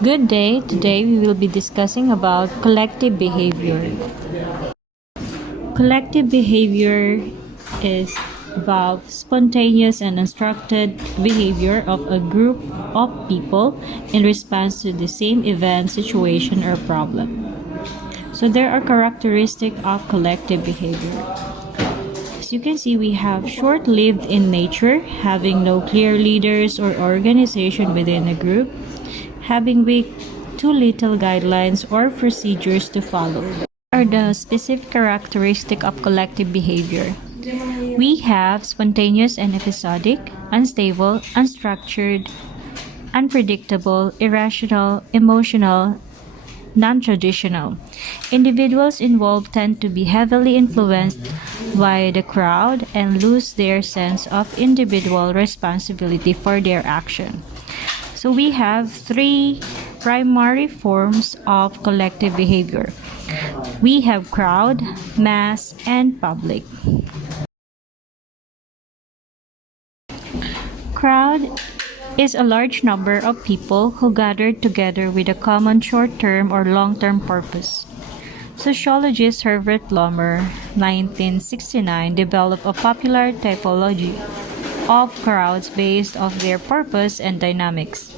Good day. Today we will be discussing about collective behavior. Collective behavior is about spontaneous and unstructured behavior of a group of people in response to the same event, situation, or problem. So there are characteristics of collective behavior. As you can see, we have short-lived in nature, having no clear leaders or organization within a group, having weak, too little guidelines or procedures to follow. Are the specific characteristic of collective behavior. We have spontaneous and episodic, unstable, unstructured, unpredictable, irrational, emotional, non-traditional. Individuals involved tend to be heavily influenced by the crowd and lose their sense of individual responsibility for their action. So we have three primary forms of collective behavior. We have crowd, mass, and public. Crowd is a large number of people who gather together with a common short-term or long-term purpose. Sociologist Herbert Lomer, 1969, developed a popular typology of crowds based on their purpose and dynamics.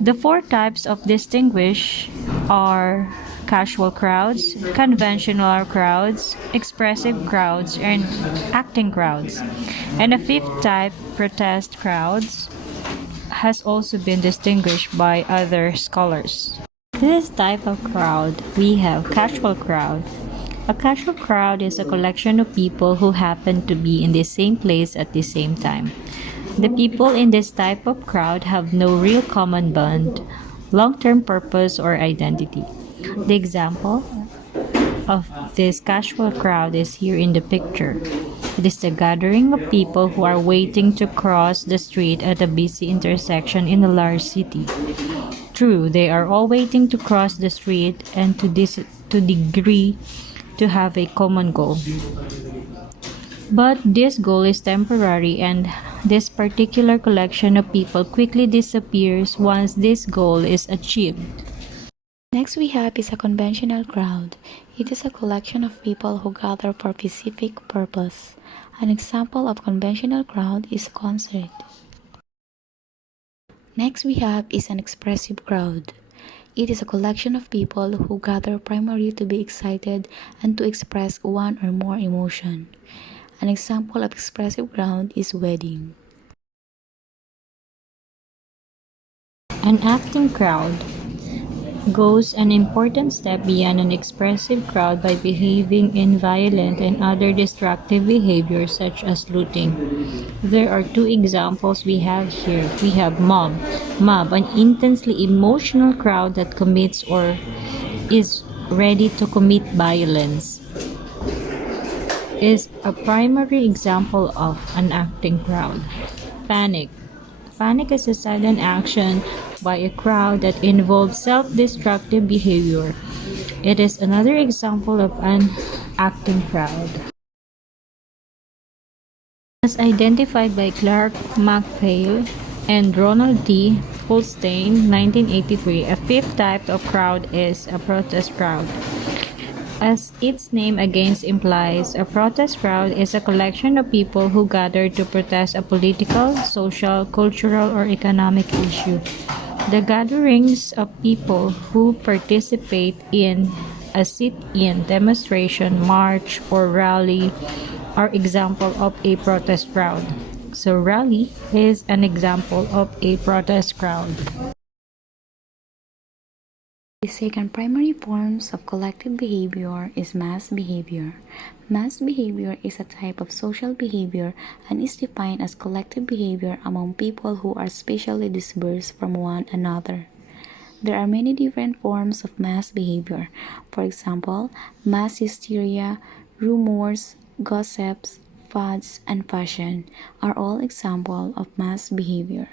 The four types of distinguish are casual crowds, conventional crowds, expressive crowds, and acting crowds. And a fifth type, protest crowds, has also been distinguished by other scholars. This type of crowd, we have casual crowd. A casual crowd is a collection of people who happen to be in the same place at the same time. The people in this type of crowd have no real common bond, long-term purpose, or identity. The example of this casual crowd is here in the picture. It is a gathering of people who are waiting to cross the street at a busy intersection in a large city. True, they are all waiting to cross the street and to degree to have a common goal. But this goal is temporary, and this particular collection of people quickly disappears once this goal is achieved. Next we have is a conventional crowd. It is a collection of people who gather for a specific purpose. An example of conventional crowd is a concert. Next we have is an expressive crowd. It is a collection of people who gather primarily to be excited and to express one or more emotion. An example of expressive crowd is wedding. An acting crowd goes an important step beyond an expressive crowd by behaving in violent and other destructive behaviors such as looting. There are two examples we have here. We have mob. Mob, an intensely emotional crowd that commits or is ready to commit violence, is a primary example of an acting crowd. Panic. Panic is a sudden action by a crowd that involves self-destructive behavior. It is another example of an acting crowd. As identified by Clark McPhail and Ronald D. Holstein, 1983, a fifth type of crowd is a protest crowd. As its name against implies, a protest crowd is a collection of people who gather to protest a political, social, cultural, or economic issue. The gatherings of people who participate in a sit-in, demonstration, march, or rally are example of a protest crowd. So rally is an example of a protest crowd. The second primary forms of collective behavior is mass behavior. Mass behavior is a type of social behavior and is defined as collective behavior among people who are spatially dispersed from one another. There are many different forms of mass behavior. For example, mass hysteria, rumors, gossips, fads, and fashion are all examples of mass behavior.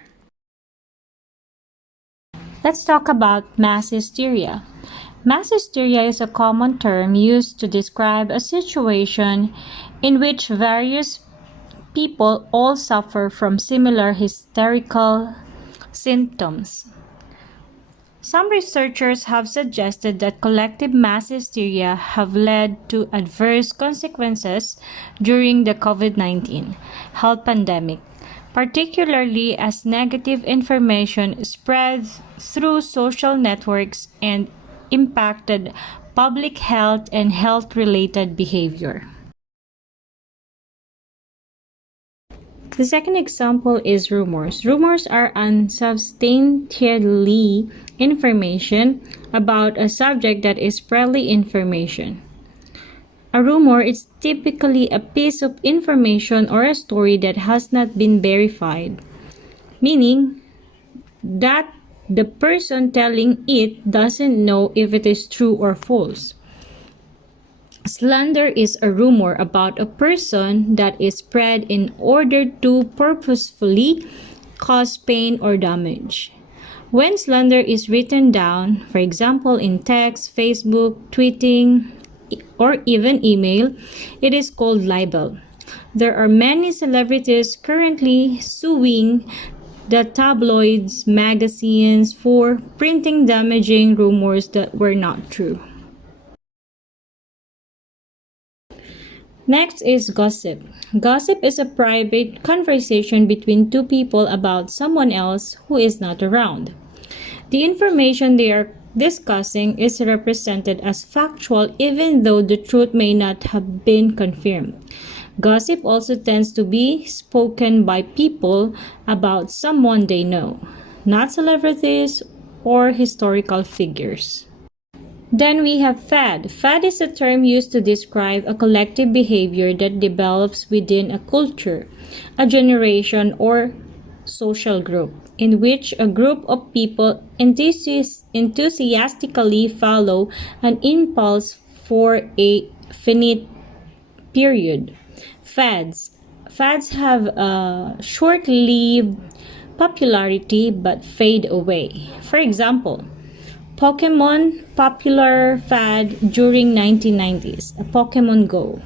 Let's talk about mass hysteria. Mass hysteria is a common term used to describe a situation in which various people all suffer from similar hysterical symptoms. Some researchers have suggested that collective mass hysteria have led to adverse consequences during the COVID-19 health pandemic, particularly as negative information spread through social networks and impacted public health and health-related behavior. The second example is rumors. Rumors are unsubstantiated information about a subject that is spreadly information. A rumor is typically a piece of information or a story that has not been verified, meaning that the person telling it doesn't know if it is true or false. Slander is a rumor about a person that is spread in order to purposefully cause pain or damage. When slander is written down, for example in text, Facebook, tweeting, or even email, it is called libel. There are many celebrities currently suing the tabloids, magazines for printing damaging rumors that were not true. Next is gossip. Gossip is a private conversation between two people about someone else who is not around. The information they are discussing is represented as factual even though the truth may not have been confirmed. Gossip also tends to be spoken by people about someone they know, not celebrities or historical figures. Then we have fad. Fad is a term used to describe a collective behavior that develops within a culture, a generation, or social group, in which a group of people enthusiastically follow an impulse for a finite period. Fads have a short-lived popularity but fade away. For example, Pokemon popular fad during 1990s, a Pokemon Go.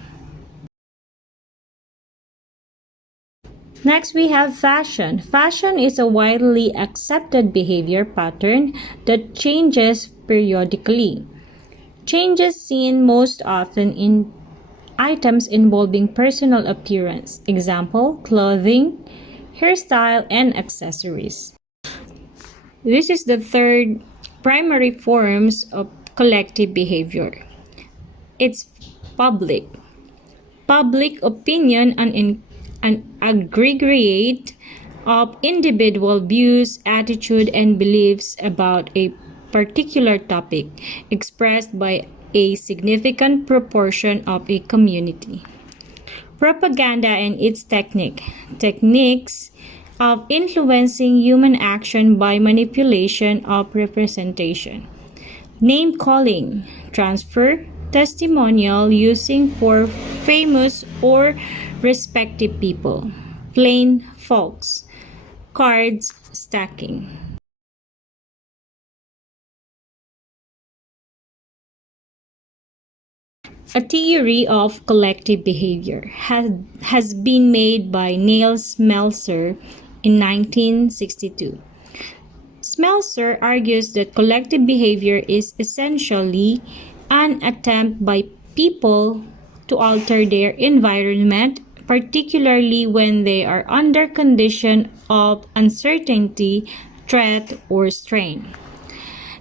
Next we have fashion. Fashion is a widely accepted behavior pattern that changes periodically. Changes seen most often in items involving personal appearance, example, clothing, hairstyle, and accessories. This is the third primary forms of collective behavior. It's public. Public opinion an aggregate of individual views, attitude, and beliefs about a particular topic expressed by a significant proportion of a community. Propaganda and its techniques of influencing human action by manipulation of representation. Name calling, transfer, testimonial using for famous or respected people. Plain false. Cards stacking. A theory of collective behavior has been made by Neil Smeltzer in 1962. Smeltzer argues that collective behavior is essentially an attempt by people to alter their environment, particularly when they are under condition of uncertainty, threat, or strain.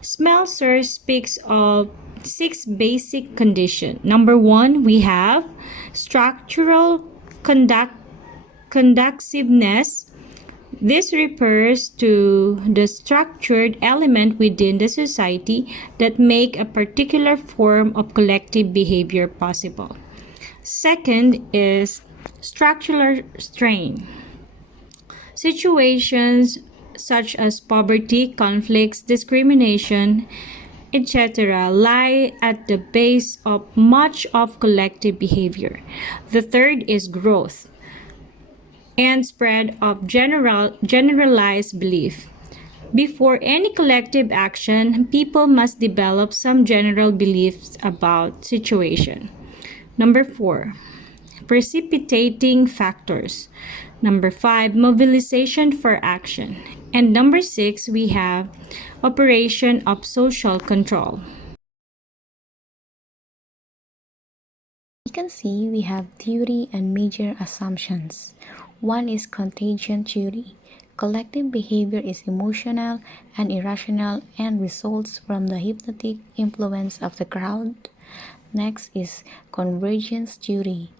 Smeltzer speaks of 6 basic conditions. Number 1, we have structural conduciveness. This refers to the structured element within the society that make a particular form of collective behavior possible. Second is structural strain. Situations such as poverty, conflicts, discrimination, etc. lie at the base of much of collective behavior. The third is growth and spread of generalized belief. Before any collective action, people must develop some general beliefs about situation. Number 4, precipitating factors. Number 5, mobilization for action. And number 6, we have operation of social control. You can see we have theory and major assumptions. One is contagion theory. Collective behavior is emotional and irrational and results from the hypnotic influence of the crowd. Next is convergence theory.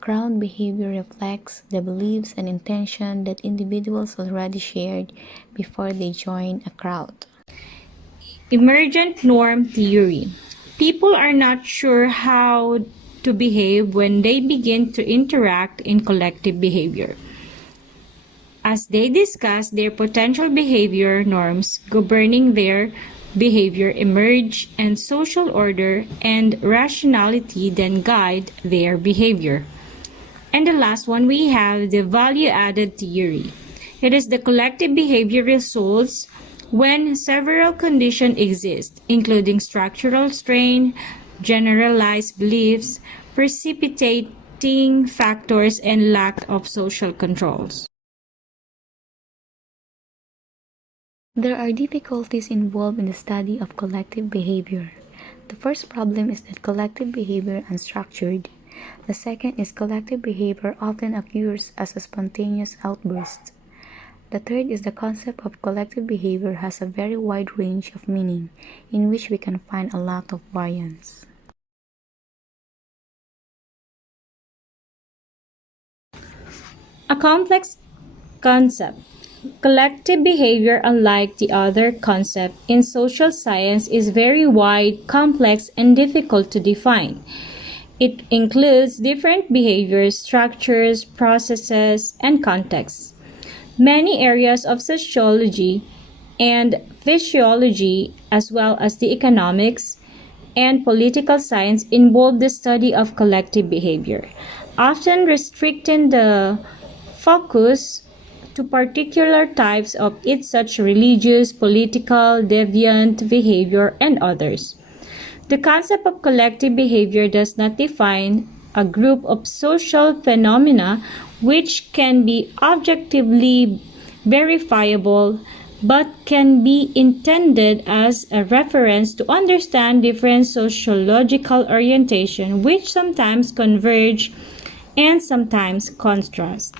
Crowd behavior reflects the beliefs and intention that individuals already shared before they join a crowd. Emergent norm theory. People are not sure how to behave when they begin to interact in collective behavior. As they discuss their potential behavior norms governing their behavior emerge, and social order and rationality then guide their behavior. And the last one, we have the value-added theory. It is the collective behavior results when several conditions exist, including structural strain, generalized beliefs, precipitating factors, and lack of social controls. There are difficulties involved in the study of collective behavior. The first problem is that collective behavior is unstructured. The second is collective behavior often occurs as a spontaneous outburst. The third is the concept of collective behavior has a very wide range of meaning, in which we can find a lot of variance. A complex concept. Collective behavior, unlike the other concept in social science, is very wide, complex, and difficult to define. It includes different behaviors, structures, processes, and contexts. Many areas of sociology and physiology, as well as the economics and political science, involve the study of collective behavior, often restricting the focus to particular types of it, such religious, political, deviant behavior, and others. The concept of collective behavior does not define a group of social phenomena which can be objectively verifiable, but can be intended as a reference to understand different sociological orientation which sometimes converge and sometimes contrast.